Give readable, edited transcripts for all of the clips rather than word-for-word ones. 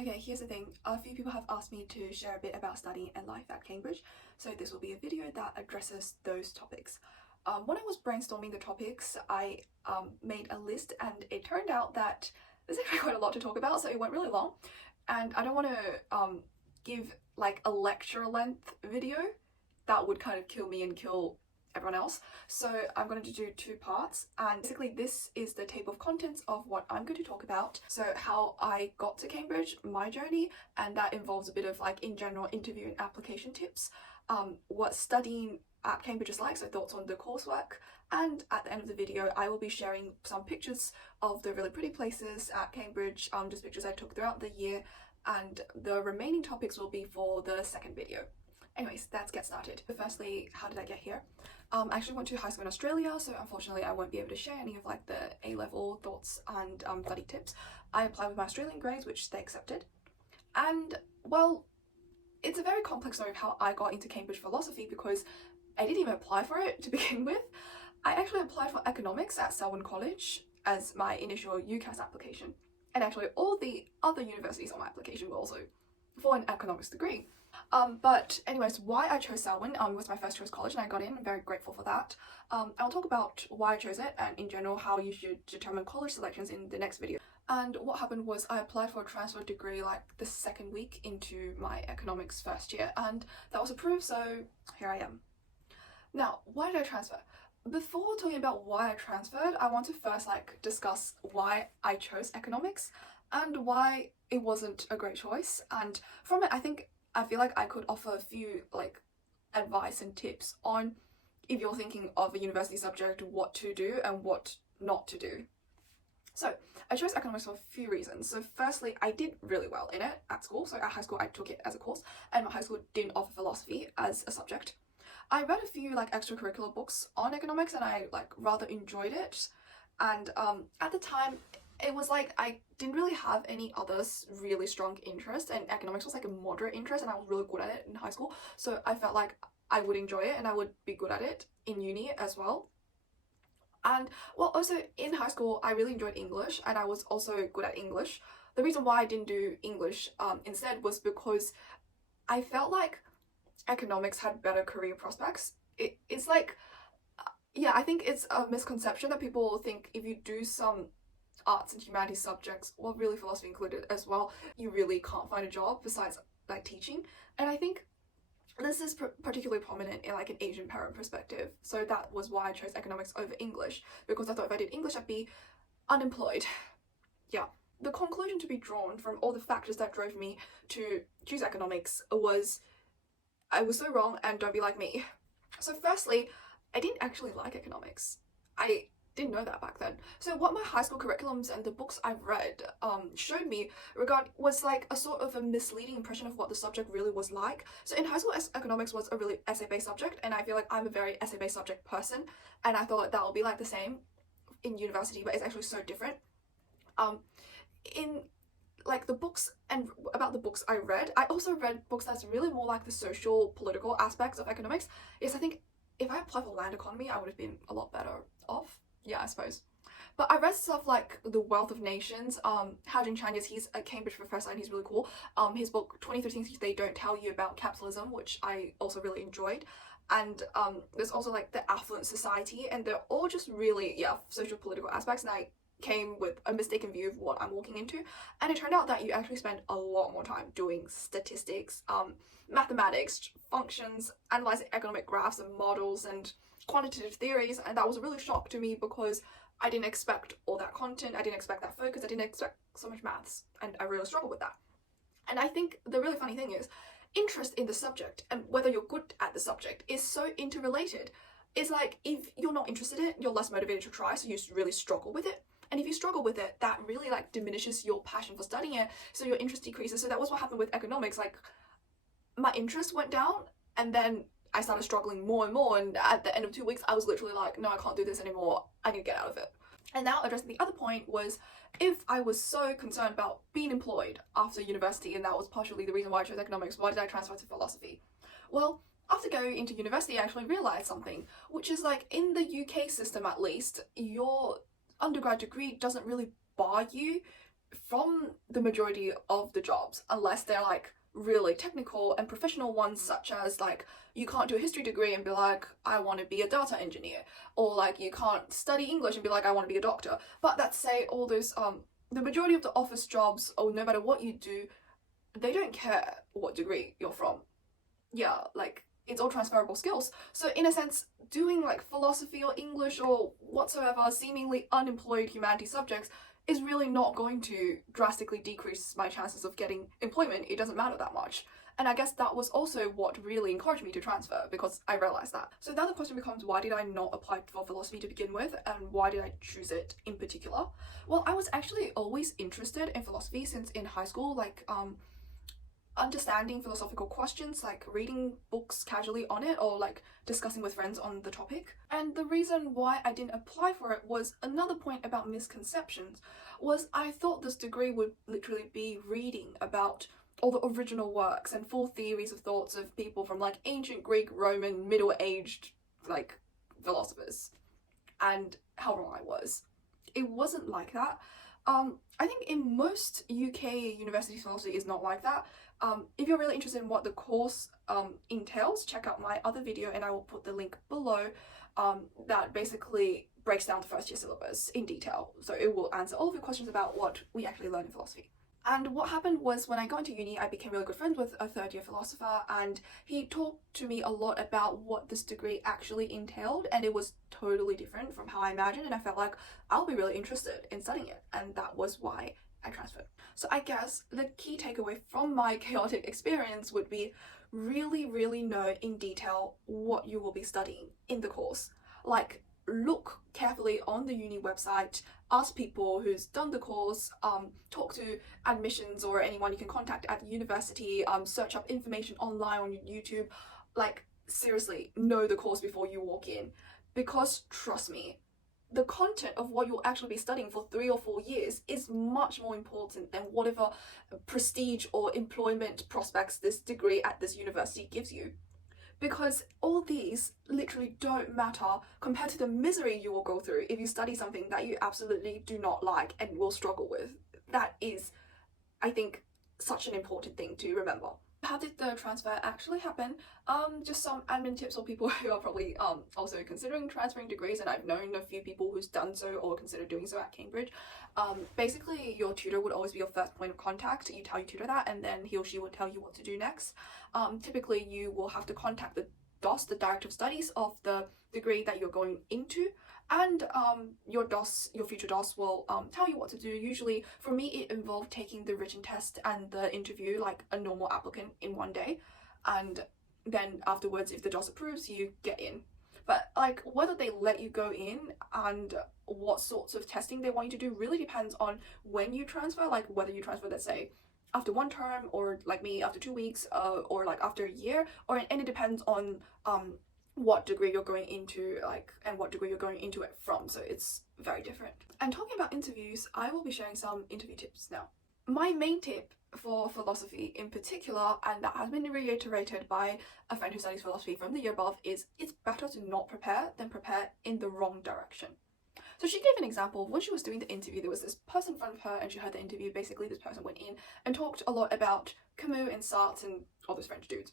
Okay, here's the thing. A few people have asked me to share a bit about studying and life at Cambridge, so this will be a video that addresses those topics. When I was brainstorming the topics, I made a list, and it turned out that there's actually quite a lot to talk about, so it went really long. And I don't want to give like a lecture length video. That would kind of kill me and kill everyone else. So I'm going to do two parts, and basically this is the table of contents of what I'm going to talk about. So how I got to Cambridge, my journey, and that involves a bit of like in general interview and application tips, what studying at Cambridge is like, so thoughts on the coursework, and at the end of the video I will be sharing some pictures of the really pretty places at Cambridge, just pictures I took throughout the year, and the remaining topics will be for the second video. Anyways, let's get started. So firstly, how did I get here? I actually went to high school in Australia, so unfortunately I won't be able to share any of like the A-level thoughts and study tips. I applied with my Australian grades, which they accepted. And well, it's a very complex story of how I got into Cambridge philosophy, because I didn't even apply for it to begin with. I actually applied for economics at Selwyn College as my initial UCAS application. And actually all the other universities on my application were also for an economics degree. But anyways, why I chose Selwyn was my first choice college, and I got in. I'm very grateful for that. I'll talk about why I chose it, and in general how you should determine college selections in the next video. And what happened was I applied for a transfer degree like the second week into my economics first year, and that was approved, so here I am. Now, why did I transfer? Before talking about why I transferred, I want to first like discuss why I chose economics and why it wasn't a great choice. And from it, I feel like I could offer a few like advice and tips on if you're thinking of a university subject, what to do and what not to do. So I chose economics for a few reasons. So firstly, I did really well in it at school. So at high school, I took it as a course, and my high school didn't offer philosophy as a subject. I read a few like extracurricular books on economics, and I like rather enjoyed it. And at the time, it was like I didn't really have any others really strong interest, and economics was like a moderate interest, and I was really good at it in high school, so I felt like I would enjoy it and I would be good at it in uni as well. And well, also in high school I really enjoyed English, and I was also good at English. The reason why I didn't do English instead was because I felt like economics had better career prospects. It's like, yeah, I think it's a misconception that people think if you do some arts and humanities subjects, well, really philosophy included as well, you really can't find a job besides like teaching. And I think this is particularly prominent in like an Asian parent perspective. So that was why I chose economics over English, because I thought if I did English I'd be unemployed. Yeah. The conclusion to be drawn from all the factors that drove me to choose economics was I was so wrong, and don't be like me. So firstly, I didn't actually like economics. I didn't know that back then. So what my high school curriculums and the books I've read showed me was like a sort of a misleading impression of what the subject really was like. So in high school, economics was a really essay-based subject, and I feel like I'm a very essay-based subject person, and I thought that would be like the same in university, but it's actually so different. In like the books and about the books I read, I also read books that's really more like the social political aspects of economics. Yes, I think if I applied for land economy I would have been a lot better off. Yeah, I suppose. But I read stuff like The Wealth of Nations. Hao-Jin Chan, he's a Cambridge professor and he's really cool. His book 23 Things They Don't Tell You About Capitalism, which I also really enjoyed. And there's also like The Affluent Society, and they're all just really, yeah, social political aspects, and I came with a mistaken view of what I'm walking into, and it turned out that you actually spend a lot more time doing statistics, mathematics, functions, analyzing economic graphs and models and quantitative theories, and that was a really shock to me because I didn't expect all that content, I didn't expect that focus, I didn't expect so much maths, and I really struggled with that. And I think the really funny thing is, interest in the subject and whether you're good at the subject is so interrelated. It's like if you're not interested in it, you're less motivated to try, so you really struggle with it. And if you struggle with it, that really like diminishes your passion for studying it, so your interest decreases. So that was what happened with economics. Like my interest went down, and then I started struggling more and more, and at the end of 2 weeks I was literally like, no, I can't do this anymore, I need to get out of it. And now addressing the other point was, if I was so concerned about being employed after university, and that was partially the reason why I chose economics, why did I transfer to philosophy? Well, after going into university I actually realised something, which is like in the UK system at least, your undergrad degree doesn't really bar you from the majority of the jobs, unless they're like really technical and professional ones, such as like you can't do a history degree and be like, I want to be a data engineer, or like you can't study English and be like, I want to be a doctor. But let's say all those the majority of the office jobs, or no matter what you do, they don't care what degree you're from. Yeah, like it's all transferable skills. So in a sense, doing like philosophy or English or whatsoever seemingly unemployed humanities subjects is really not going to drastically decrease my chances of getting employment. It doesn't matter that much. And I guess that was also what really encouraged me to transfer, because I realized that. So now the question becomes, why did I not apply for philosophy to begin with, and why did I choose it in particular? Well, I was actually always interested in philosophy since in high school, like understanding philosophical questions, like reading books casually on it, or like discussing with friends on the topic. And the reason why I didn't apply for it was another point about misconceptions, was I thought this degree would literally be reading about all the original works and full theories of thoughts of people from like ancient Greek, Roman, middle-aged like philosophers, and how wrong I was. It wasn't like that. I think in most UK university philosophy is not like that. If you're really interested in what the course entails, check out my other video, and I will put the link below, that basically breaks down the first year syllabus in detail. So it will answer all of your questions about what we actually learn in philosophy. And what happened was, when I got into uni, I became really good friends with a third year philosopher, and he talked to me a lot about what this degree actually entailed, and it was totally different from how I imagined, and I felt like I'll be really interested in studying it, and that was why I transferred. So I guess the key takeaway from my chaotic experience would be really know in detail what you will be studying in the course. Like, look carefully on the uni website, ask people who's done the course, talk to admissions or anyone you can contact at the university, search up information online on YouTube. Like, seriously, know the course before you walk in, because trust me, the content of what you'll actually be studying for 3 or 4 years is much more important than whatever prestige or employment prospects this degree at this university gives you. Because all these literally don't matter compared to the misery you will go through if you study something that you absolutely do not like and will struggle with. That is, I think, such an important thing to remember. How did the transfer actually happen? Just some admin tips for people who are probably also considering transferring degrees, and I've known a few people who's done so or considered doing so at Cambridge. Basically, your tutor would always be your first point of contact. You tell your tutor that, and then he or she will tell you what to do next. Typically, you will have to contact the DOS, the Director of Studies of the degree that you're going into, and your future DOS will tell you what to do. Usually, for me, it involved taking the written test and the interview like a normal applicant in one day, and then afterwards, if the DOS approves, you get in. But like, whether they let you go in and what sorts of testing they want you to do really depends on when you transfer, like whether you transfer, let's say, after 1 term, or like me, after 2 weeks, or like after a year, and it depends on what degree you're going into, like, and what degree you're going into it from. So it's very different. And talking about interviews, I will be sharing some interview tips now. My main tip for philosophy in particular, and that has been reiterated by a friend who studies philosophy from the year above, is it's better to not prepare than prepare in the wrong direction. So she gave an example. When she was doing the interview, there was this person in front of her, and she heard the interview. Basically, this person went in and talked a lot about Camus and Sartre and all those French dudes,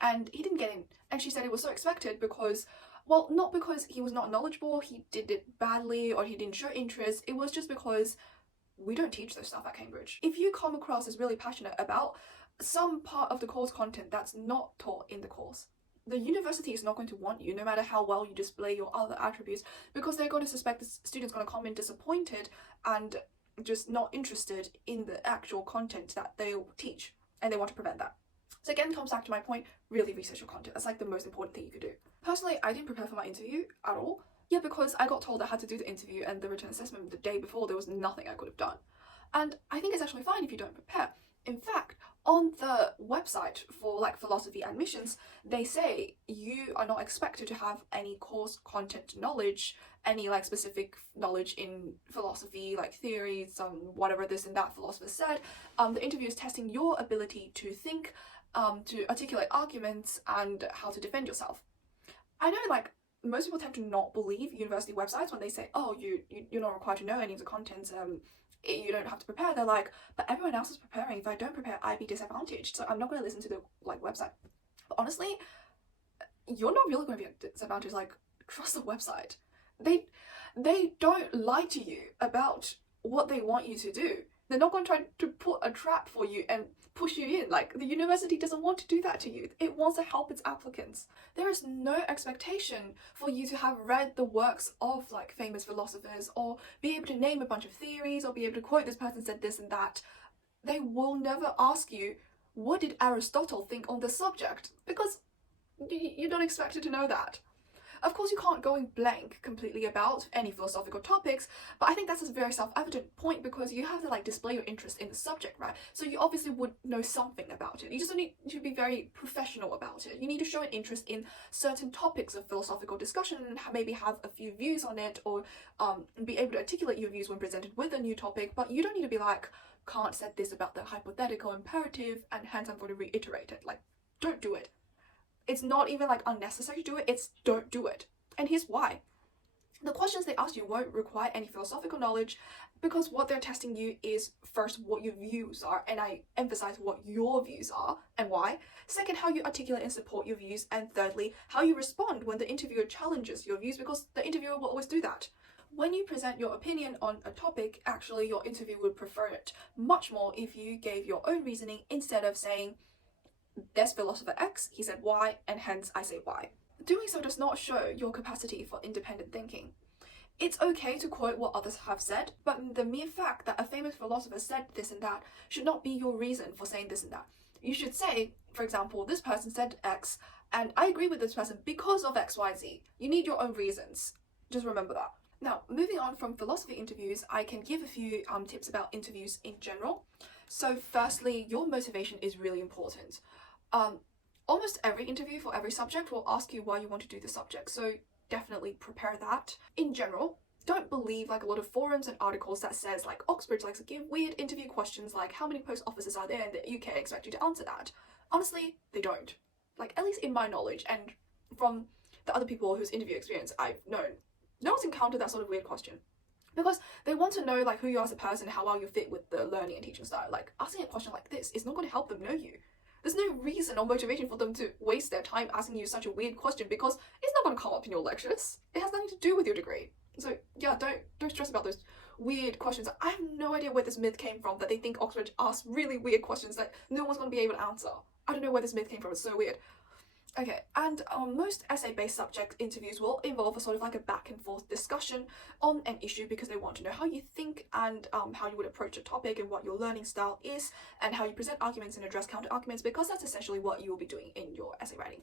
and he didn't get in. And she said it was so expected because, well, not because he was not knowledgeable, he did it badly, or he didn't show interest. It was just because we don't teach this stuff at Cambridge. If you come across as really passionate about some part of the course content that's not taught in the course, the university is not going to want you, no matter how well you display your other attributes, because they're going to suspect the student's going to come in disappointed and just not interested in the actual content that they'll teach, and they want to prevent that. So again, comes back to my point, really research your content. That's like the most important thing you could do. Personally, I didn't prepare for my interview at all. Yeah, because I got told I had to do the interview and the written assessment the day before. There was nothing I could have done. And I think it's actually fine if you don't prepare. In fact, on the website for like philosophy admissions, they say you are not expected to have any course content knowledge, any like specific knowledge in philosophy, like theories, whatever this and that philosopher said. The interview is testing your ability to think, to articulate arguments, and how to defend yourself. I know, like, most people tend to not believe university websites when they say, oh, you're not required to know any of the contents, you don't have to prepare. They're like, but everyone else is preparing. If I don't prepare, I'd be disadvantaged. So I'm not going to listen to the website. But honestly, you're not really going to be at disadvantage. Like, trust the website. They don't lie to you about what they want you to do. They're not going to try to put a trap for you and push you in. Like, the university doesn't want to do that to you. It wants to help its applicants. There is no expectation for you to have read the works of like famous philosophers or be able to name a bunch of theories or be able to quote this person said this and that. They will never ask you, what did Aristotle think on this subject? Because you're not expected to know that. Of course, you can't go in blank completely about any philosophical topics, but I think that's a very self-evident point because you have to like display your interest in the subject, right? So you obviously would know something about it. You just don't need to be very professional about it. You need to show an interest in certain topics of philosophical discussion and maybe have a few views on it, or be able to articulate your views when presented with a new topic, but you don't need to be like, Kant said this about the hypothetical imperative and hence I'm going to reiterate it. Like, don't do it. It's not even like unnecessary to do it, it's don't do it. And here's why. The questions they ask you won't require any philosophical knowledge because what they're testing you is first what your views are, and I emphasize what your views are and why. Second, how you articulate and support your views, and thirdly, how you respond when the interviewer challenges your views, because the interviewer will always do that. When you present your opinion on a topic, actually your interviewer would prefer it much more if you gave your own reasoning instead of saying, there's philosopher X, he said Y, and hence I say Y. Doing so does not show your capacity for independent thinking. It's okay to quote what others have said, but the mere fact that a famous philosopher said this and that should not be your reason for saying this and that. You should say, for example, this person said X, and I agree with this person because of X, Y, Z. You need your own reasons. Just remember that. Now, moving on from philosophy interviews, I can give a few tips about interviews in general. So firstly, your motivation is really important. Almost every interview for every subject will ask you why you want to do the subject, so definitely prepare that. In general, don't believe like a lot of forums and articles that says like Oxbridge likes to give weird interview questions like how many post offices are there in the UK, expect you to answer that. Honestly, they don't. Like, at least in my knowledge and from the other people whose interview experience I've known, no one's encountered that sort of weird question. Because they want to know like who you are as a person, how well you fit with the learning and teaching style. Like, asking a question like this is not going to help them know you. There's no reason or motivation for them to waste their time asking you such a weird question because it's not going to come up in your lectures. It has nothing to do with your degree. So yeah, don't stress about those weird questions. I have no idea where this myth came from that they think Oxford asks really weird questions that no one's going to be able to answer. I don't know where this myth came from, it's so weird. Okay, and most essay-based subject interviews will involve a sort of like a back and forth discussion on an issue because they want to know how you think and how you would approach a topic and what your learning style is and how you present arguments and address counter-arguments, because that's essentially what you will be doing in your essay writing.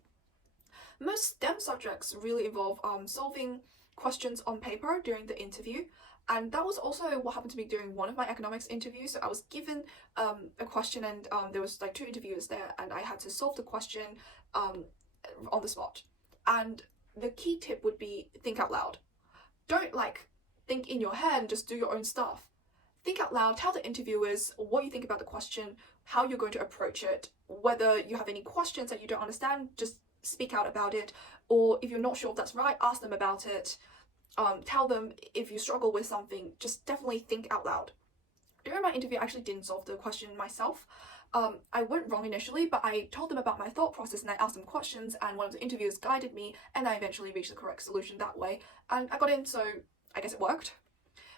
Most STEM subjects really involve solving questions on paper during the interview, and that was also what happened to me during one of my economics interviews. So I was given a question and there was like 2 interviewers there and I had to solve the question on the spot. And the key tip would be think out loud. Don't like think in your head and just do your own stuff. Think out loud, tell the interviewers what you think about the question, how you're going to approach it, whether you have any questions that you don't understand, just speak out about it, or if you're not sure if that's right, ask them about it. Tell them if you struggle with something, just definitely think out loud. During my interview, I actually didn't solve the question myself. I went wrong initially, but I told them about my thought process and I asked them questions, and one of the interviewers guided me and I eventually reached the correct solution that way, and I got in, so I guess it worked.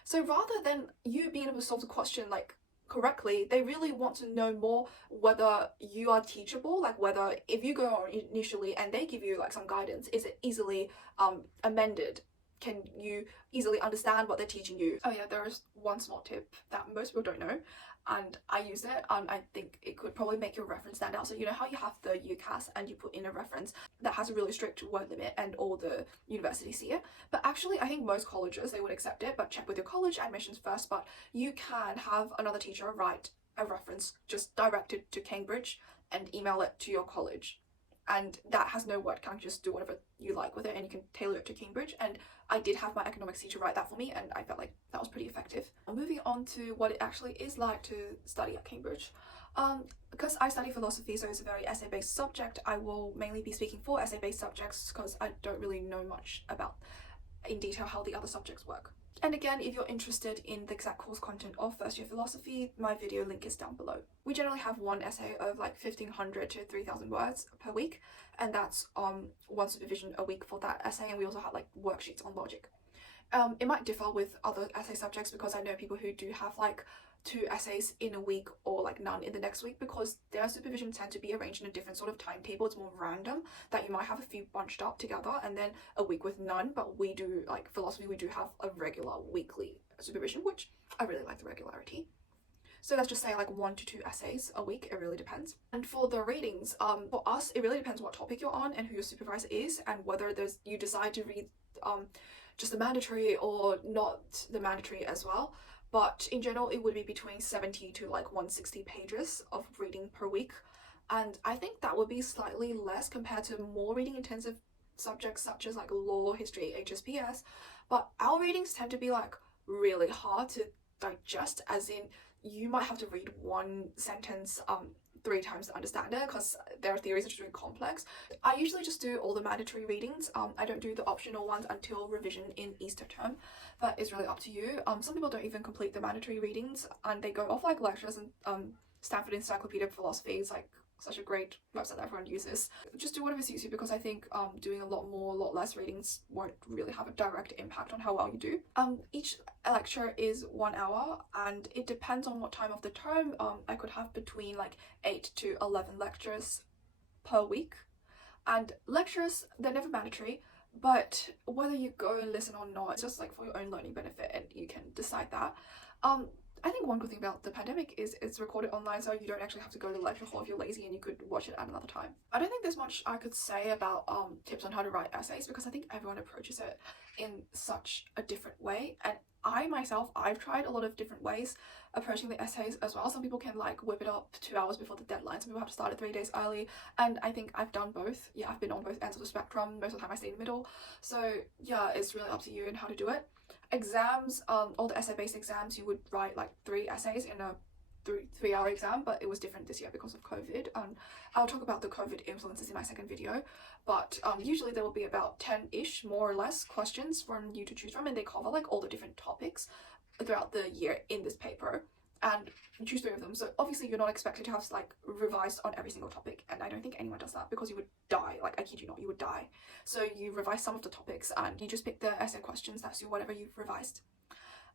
So rather than you being able to solve the question like correctly, they really want to know more whether you are teachable, like whether if you go on initially and they give you like some guidance, is it easily amended? Can you easily understand what they're teaching you? Oh yeah, there is one small tip that most people don't know, and I use it. I think it could probably make your reference stand out. So you know how you have the UCAS and you put in a reference that has a really strict word limit and all the universities see it, but actually I think most colleges, they would accept it, but check with your college admissions first. But you can have another teacher write a reference just directed to Cambridge and email it to your college, and that has no word count. Just do whatever you like with it and you can tailor it to Cambridge. And I did have my economics teacher write that for me and I felt like that was pretty effective. Moving on to what it actually is like to study at Cambridge. Because I study philosophy, so it's a very essay-based subject, I will mainly be speaking for essay-based subjects because I don't really know much about in detail how the other subjects work. And again, if you're interested in the exact course content of first year philosophy, my video link is down below. We generally have one essay of like 1500 to 3000 words per week, and that's one supervision a week for that essay, and we also have like worksheets on logic. It might differ with other essay subjects because I know people who do have like 2 essays in a week or like none in the next week, because their supervision tend to be arranged in a different sort of timetable. It's more random, that you might have a few bunched up together and then a week with none. But we do, like philosophy, we do have a regular weekly supervision, which I really like the regularity. So let's just say like 1 to 2 essays a week. It really depends. And for the readings, for us, it really depends what topic you're on and who your supervisor is, and whether you decide to read just the mandatory or not the mandatory as well. But in general, it would be between 70 to like 160 pages of reading per week. And I think that would be slightly less compared to more reading intensive subjects such as like law, history, HSPS. But our readings tend to be like really hard to digest, as in you might have to read one sentence 3 times to understand it, because their theories are just really complex. I usually just do all the mandatory readings. I don't do the optional ones until revision in Easter term. That is really up to you. Some people don't even complete the mandatory readings and they go off like lectures, and Stanford Encyclopedia of Philosophy is like such a great website that everyone uses. Just do whatever suits you, because I think doing a lot less readings won't really have a direct impact on how well you do. Each lecture is 1 hour, and it depends on what time of the term. I could have between like 8 to 11 lectures per week. And lectures, they're never mandatory, but whether you go and listen or not, it's just like for your own learning benefit, and you can decide that. I think one good thing about the pandemic is it's recorded online, so you don't actually have to go to the lecture hall if you're lazy, and you could watch it at another time. I don't think there's much I could say about tips on how to write essays, because I think everyone approaches it in such a different way. And I myself, I've tried a lot of different ways approaching the essays as well. Some people can like whip it up 2 hours before the deadline. Some people have to start it 3 days early. And I think I've done both. Yeah, I've been on both ends of the spectrum. Most of the time I stay in the middle. So yeah, it's really up to you and how to do it. Exams, all the essay-based exams, you would write like 3 essays in a 3-hour exam, but it was different this year because of COVID. I'll talk about the COVID influences in my second video, but usually there will be about 10-ish, more or less, questions from you to choose from, and they cover like all the different topics throughout the year in this paper, and you choose 3 of them. So obviously you're not expected to have like revised on every single topic, and I don't think anyone does that, because you would die. Like, I kid you not, you would die. So you revise some of the topics, and you just pick the essay questions that suit whatever you've revised.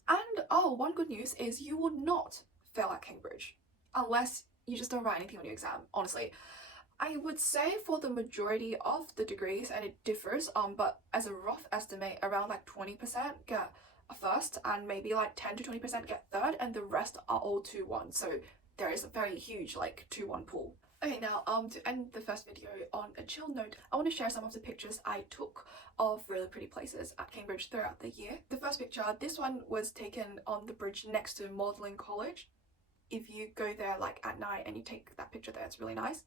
And one good news is you will not fail at Cambridge unless you just don't write anything on your exam. Honestly, I would say for the majority of the degrees, and it differs, but as a rough estimate, around like 20% get a first, and maybe like 10 to 20% get third, and the rest are all 2-1. So there is a very huge like 2-1 pool. Okay, now to end the first video on a chill note, I want to share some of the pictures I took of really pretty places at Cambridge throughout the year. The first picture, this one was taken on the bridge next to Magdalen College. If you go there like at night and you take that picture there, it's really nice.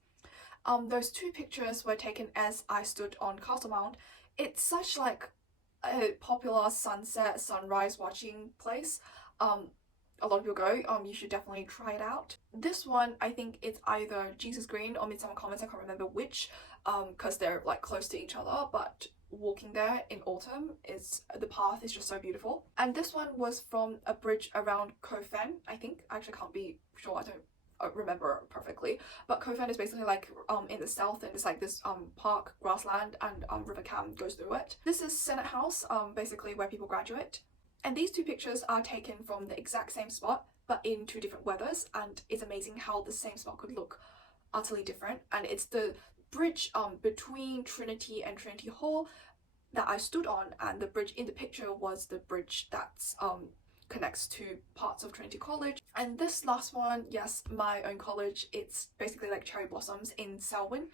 Those 2 pictures were taken as I stood on Castle Mount. It's such like a popular sunset, sunrise watching place. A lot of people go. You should definitely try it out. This one, I think it's either Jesus Green or Midsummer Commons. I can't remember which, because they're like close to each other, but walking there in autumn, the path is just so beautiful. And this one was from a bridge around Cofen, I think. I actually can't be sure, I don't remember perfectly, but Cofen is basically like in the south, and it's like this park, grassland, and River Cam goes through it. This is Senate House, basically where people graduate. And these 2 pictures are taken from the exact same spot, but in 2 different weathers, and it's amazing how the same spot could look utterly different. And it's the bridge between Trinity and Trinity Hall that I stood on, and the bridge in the picture was the bridge that's connects to parts of Trinity College. And this last one, yes, my own college, it's basically like cherry blossoms in Selwyn.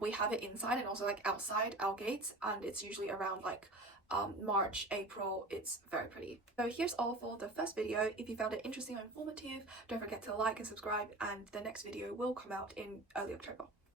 We have it inside and also like outside our gates, and it's usually around like March, April. It's very pretty. So here's all for the first video. If you found it interesting or informative, don't forget to like and subscribe, and the next video will come out in early October.